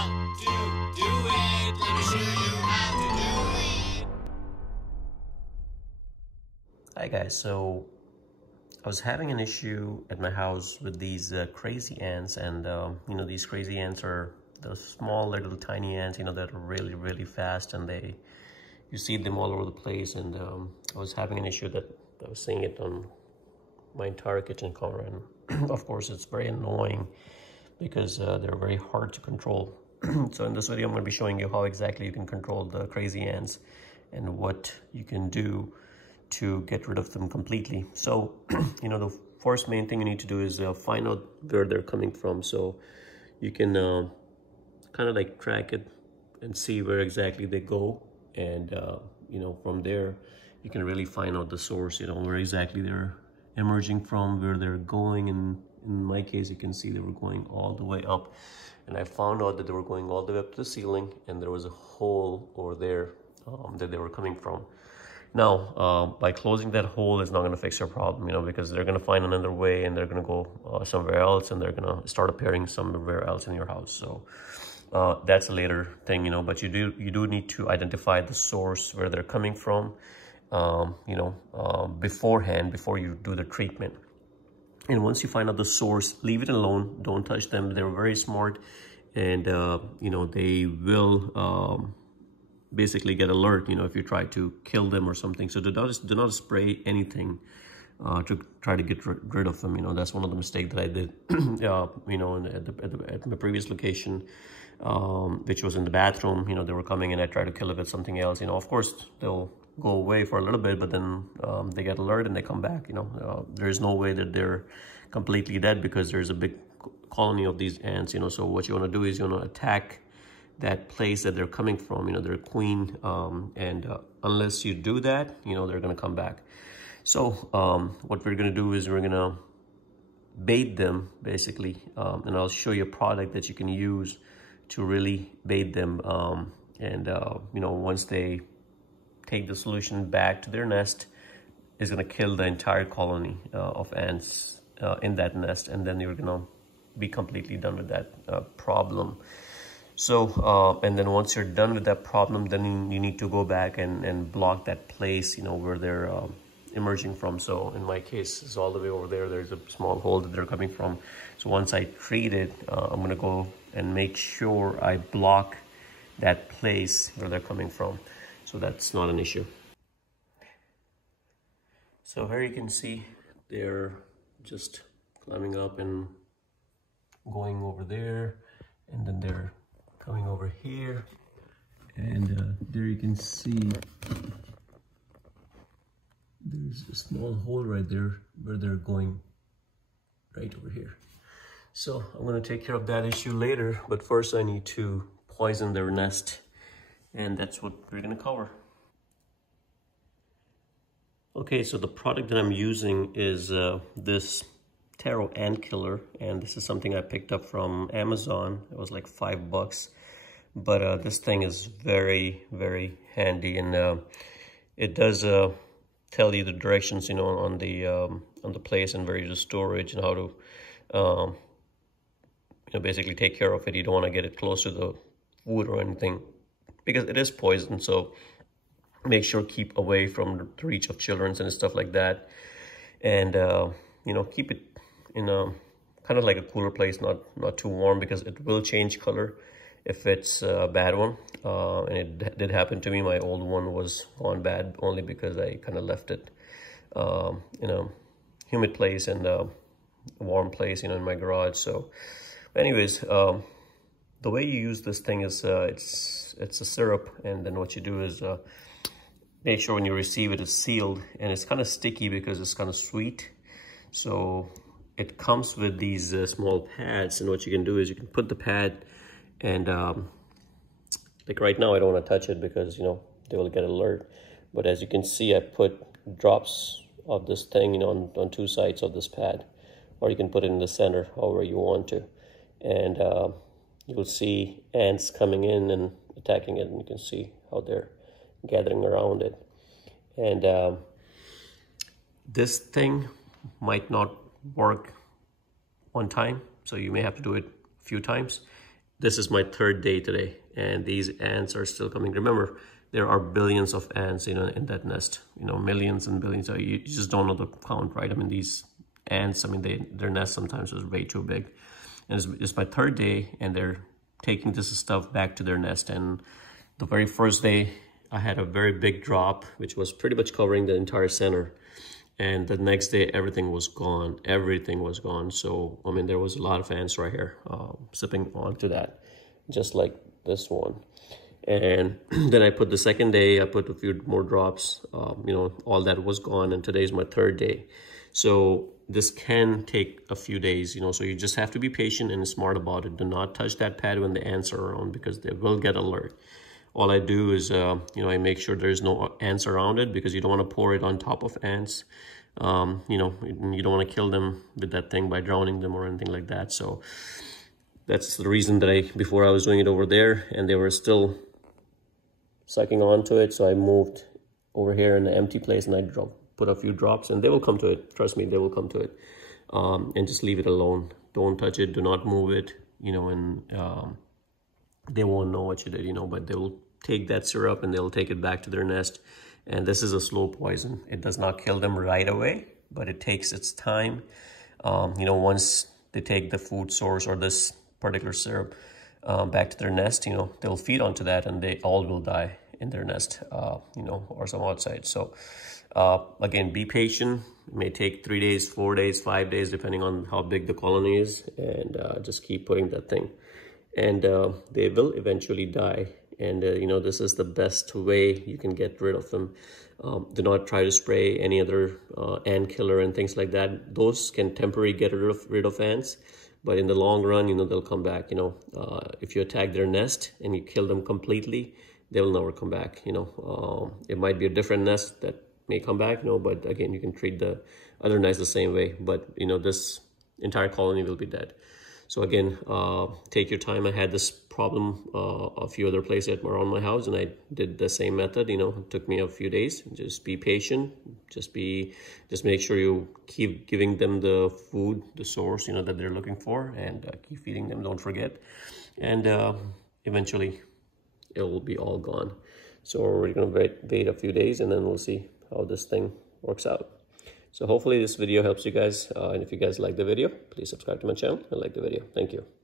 how to do it. Let me show you how to do it. Hi guys, so I was having an issue at my house with these crazy ants, and these crazy ants are the small little tiny ants, that are really fast, and you see them all over the place. And I was having an issue that I was seeing it on my entire kitchen counter, and of course it's very annoying because they're very hard to control. So in this video I'm going to be showing you how exactly you can control the crazy ants and what you can do to get rid of them completely. So the first main thing you need to do is find out where they're coming from, so you can kind of like track it and see where exactly they go. And from there you can really find out the source, where exactly they're emerging from, where they're going. And in my case, you can see they were going all the way up, and I found out that they were going all the way up to the ceiling, and there was a hole over there that they were coming from. Now, by closing that hole is not going to fix your problem, because they're going to find another way, and they're going to go somewhere else, and they're going to start appearing somewhere else in your house. So that's a later thing, but you do need to identify the source where they're coming from, beforehand, before you do the treatment. And once you find out the source, leave it alone. Don't touch them. They're very smart, and they will basically get alert, if you try to kill them or something. So do not spray anything to try to get rid of them. That's one of the mistakes that I did, at my previous location, which was in the bathroom. They were coming and I tried to kill it with something else. Of course they'll go away for a little bit, but then they get alert and they come back. There's no way that they're completely dead, because there's a big colony of these ants. So what you want to do is you want to attack that place that they're coming from, their queen, and unless you do that, they're going to come back. So what we're going to do is we're going to bait them, basically, and I'll show you a product that you can use to really bait them. Once they take the solution back to their nest, is going to kill the entire colony of ants in that nest, and then you're going to be completely done with that problem. So, and then once you're done with that problem, then you need to go back and block that place, where they're emerging from. So in my case, it's all the way over there. There's a small hole that they're coming from. So once I treat it, I'm going to go and make sure I block that place where they're coming from. So that's not an issue. So here you can see they're just climbing up and going over there, and then they're coming over here, and there you can see there's a small hole right there where they're going, right over here. So I'm going to take care of that issue later, but first I need to poison their nest, and that's what we're going to cover. Okay, so the product that I'm using is this Terro ant killer, and this is something I picked up from Amazon. It was like $5, but this thing is very handy, and it does tell you the directions, on the place and where you do storage, and how to basically take care of it. You don't want to get it close to the food or anything, because it is poison. So make sure keep away from the reach of children and stuff like that, and keep it in a kind of like a cooler place, not too warm, because it will change color if it's a bad one. And it did happen to me. My old one was gone bad only because I kind of left it in a humid place and a warm place, in my garage. So anyways, the way you use this thing is it's a syrup, and then what you do is make sure when you receive it, it's sealed, and it's kind of sticky because it's kind of sweet. So it comes with these small pads, and what you can do is you can put the pad, and like right now I don't want to touch it because they will get alert, but as you can see, I put drops of this thing on two sides of this pad, or you can put it in the center, however you want to, and you'll see ants coming in and attacking it, and you can see how they're gathering around it. And this thing might not work one time, so you may have to do it a few times. this is my third day today, and these ants are still coming. Remember, there are billions of ants, you know, in that nest, you know, millions and billions. So you just don't know the count, right? I mean, these ants, I mean, their nest sometimes is way too big. And it's my third day, and they're taking this stuff back to their nest. And the very first day, I had a very big drop, which was pretty much covering the entire center. And the next day, everything was gone. Everything was gone. So, I mean, there was a lot of ants right here sipping onto that, just like this one. And then I put the second day, I put a few more drops, you know, all that was gone. And today's my third day. So this can take a few days, you know, so you just have to be patient and smart about it. Do not touch that pad when the ants are around, because they will get alert. All I do is, you know, I make sure there's no ants around it, because you don't want to pour it on top of ants. You know, you don't want to kill them with that thing by drowning them or anything like that. So that's the reason that before I was doing it over there and they were still sucking onto it. So I moved over here in the empty place and I put a few drops, and they will come to it. Trust me, they will come to it. And just leave it alone. Don't touch it. Do not move it, you know, and they won't know what you did, you know, but they will take that syrup and they'll take it back to their nest. And this is a slow poison. It does not kill them right away, but it takes its time. You know, once they take the food source or this particular syrup back to their nest, you know, they'll feed onto that and they all will die in their nest, you know, or some outside. So again, be patient. It may take 3 days, 4 days, 5 days, depending on how big the colony is, and just keep putting that thing. And they will eventually die. And, you know, this is the best way you can get rid of them. Do not try to spray any other ant killer and things like that. Those can temporarily get rid of ants, but in the long run, you know, they'll come back. You know, if you attack their nest and you kill them completely, they will never come back. You know, it might be a different nest that may come back, you know, but again, you can treat the other nest the same way. But, you know, this entire colony will be dead. So again, take your time. I had this problem a few other places around my house, and I did the same method. You know, it took me a few days. Just be patient. Just make sure you keep giving them the food, the source, you know, that they're looking for, and keep feeding them. Don't forget, and eventually, it will be all gone. So we're gonna wait a few days, and then we'll see how this thing works out. So hopefully this video helps you guys. And if you guys like the video, please subscribe to my channel and like the video. Thank you.